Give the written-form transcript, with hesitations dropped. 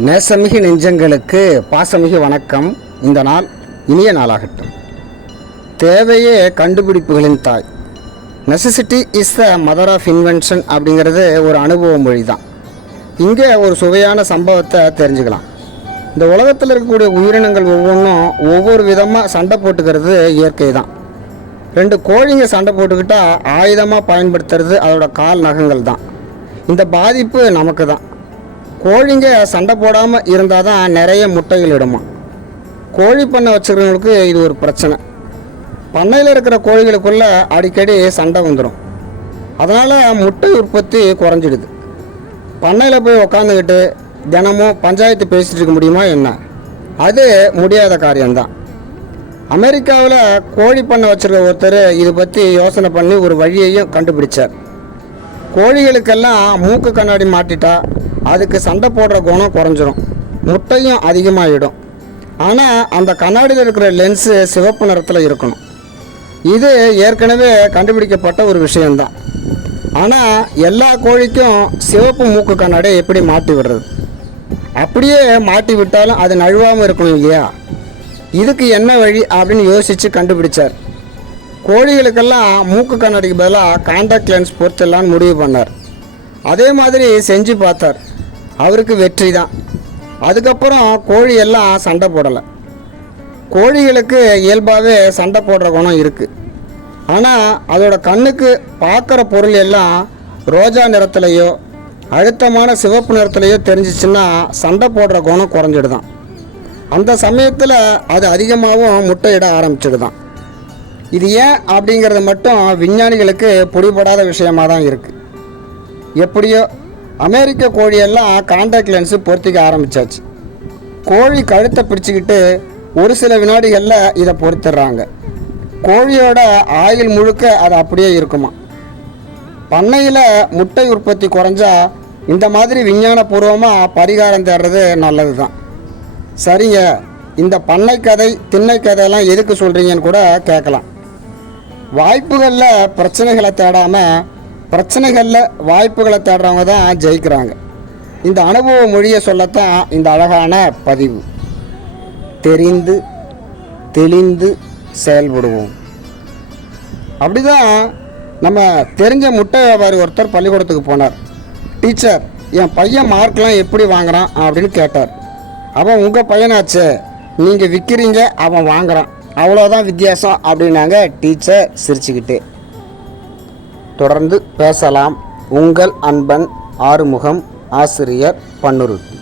நேசமிகு நெஞ்சங்களுக்கு பாசமிகு வணக்கம். இந்த நாள் இனிய நாளாகட்டும். தேவையே கண்டுபிடிப்புகளின் தாய். Necessity is the mother of invention அப்படிங்கிறது ஒரு அனுபவ மொழி தான். இங்கே ஒரு சுவையான சம்பவத்தை தெரிஞ்சுக்கலாம். இந்த உலகத்தில் இருக்கக்கூடிய உயிரினங்கள் ஒவ்வொன்றும் ஒவ்வொரு விதமாக சண்டை போட்டுக்கிறது இயற்கை தான். ரெண்டு கோழிங்க சண்டை போட்டுக்கிட்டால் ஆயுதமாக பயன்படுத்துறது அதோட கால் நகங்கள் தான். இந்த பாதிப்பு நமக்கு தான். கோழிங்க சண்டை போடாமல் இருந்தால் தான் நிறைய முட்டைகள் இடுமா. கோழி பண்ணை வச்சுக்கிறவங்களுக்கு இது ஒரு பிரச்சனை. பண்ணையில் இருக்கிற கோழிகளுக்குள்ளே அடிக்கடி சண்டை வந்துடும். அதனால் முட்டை உற்பத்தி குறைஞ்சிடுது. பண்ணையில் போய் உக்காந்துக்கிட்டு தினமும் பஞ்சாயத்து பேசிகிட்டு இருக்க முடியுமா என்ன? அது முடியாத காரியம்தான். அமெரிக்காவில் கோழி பண்ணை வச்சுருக்க ஒருத்தர் இதை பற்றி யோசனை பண்ணி ஒரு வழியையும் கண்டுபிடிச்சார். கோழிகளுக்கெல்லாம் மூக்கு கண்ணாடி மாட்டிட்டா அதுக்கு சண்டை போடுற குணம் குறைஞ்சிரும், முட்டையும் அதிகமாகிடும். ஆனால் அந்த கண்ணாடியில் இருக்கிற லென்ஸு சிவப்பு நிறத்தில் இருக்கணும். இது ஏற்கனவே கண்டுபிடிக்கப்பட்ட ஒரு விஷயந்தான். ஆனால் எல்லா கோழிக்கும் சிவப்பு மூக்கு கண்ணாடி எப்படி மாட்டி விடுறது? அப்படியே மாட்டி விட்டாலும் அது நழுவாமல் இருக்கணும் இல்லையா? இதுக்கு என்ன வழி அப்படின்னு யோசித்து கண்டுபிடிச்சார். கோழிகளுக்கெல்லாம் மூக்கு கண்ணாடிக்கு பதிலாக காண்டாக்ட் லென்ஸ் பொறுத்தலான்னு முடிவு பண்ணார். அதே மாதிரி செஞ்சு பார்த்தார். அவருக்கு வெற்றி தான். அதுக்கப்புறம் கோழியெல்லாம் சண்டை போடலை. கோழிகளுக்கு இயல்பாகவே சண்டை போடுற குணம் இருக்குது. ஆனால் அதோட கண்ணுக்கு பார்க்குற பொருள் எல்லாம் ரோஜா நிறத்துலையோ அழுத்தமான சிவப்பு நிறத்துலையோ தெரிஞ்சிச்சுன்னா சண்டை போடுற குணம் குறைஞ்சிடுதான். அந்த சமயத்தில் அது அதிகமாகவும் முட்டையிட ஆரம்பிச்சிடுதான். இது ஏன் அப்படிங்கிறது மட்டும் விஞ்ஞானிகளுக்கு பிடிபடாத விஷயமாக தான் இருக்குது. எப்படியோ அமெரிக்க கோழியெல்லாம் காண்டாக்ட் லென்ஸு பொருத்திக்க ஆரம்பித்தாச்சு. கோழி கழுத்தை பிடிச்சிக்கிட்டு ஒரு சில வினாடிகளில் இதை பொருத்திடுறாங்க. கோழியோட ஆயுள் முழுக்க அது அப்படியே இருக்குமா. பண்ணையில் முட்டை உற்பத்தி குறைஞ்சா இந்த மாதிரி விஞ்ஞானபூர்வமாக பரிகாரம் தேடுறது நல்லது தான். சரிங்க, இந்த பண்ணை கதை திண்ணை கதையெல்லாம் எதுக்கு சொல்கிறீங்கன்னு கூட கேட்கலாம். வாய்ப்புகளில் பிரச்சனைகளை தேடாமல் பிரச்சனைகளில் வாய்ப்புகளை தேடுறவங்க தான் ஜெயிக்கிறாங்க. இந்த அனுபவ மொழியை சொல்லத்தான் இந்த அழகான பதிவு. தெரிந்து தெளிந்து செயல்படுவோம். அப்படிதான் நம்ம தெரிஞ்ச முட்டை வியாபாரி ஒருத்தர் பள்ளிக்கூடத்துக்கு போனார். டீச்சர், என் பையன் மார்க்லாம் எப்படி வாங்குறான் அப்படின்னு கேட்டார். அவன் உங்கள் பையனாச்சு, நீங்கள் விற்கிறீங்க, அவன் வாங்குறான், அவ்வளோதான் வித்தியாசம் அப்படின்னாங்க டீச்சர் சிரிச்சுக்கிட்டு. தொடர்ந்து பேசலாம். உங்கள் அன்பன் ஆறுமுகம், ஆசிரியர் பன்னுருட்டி.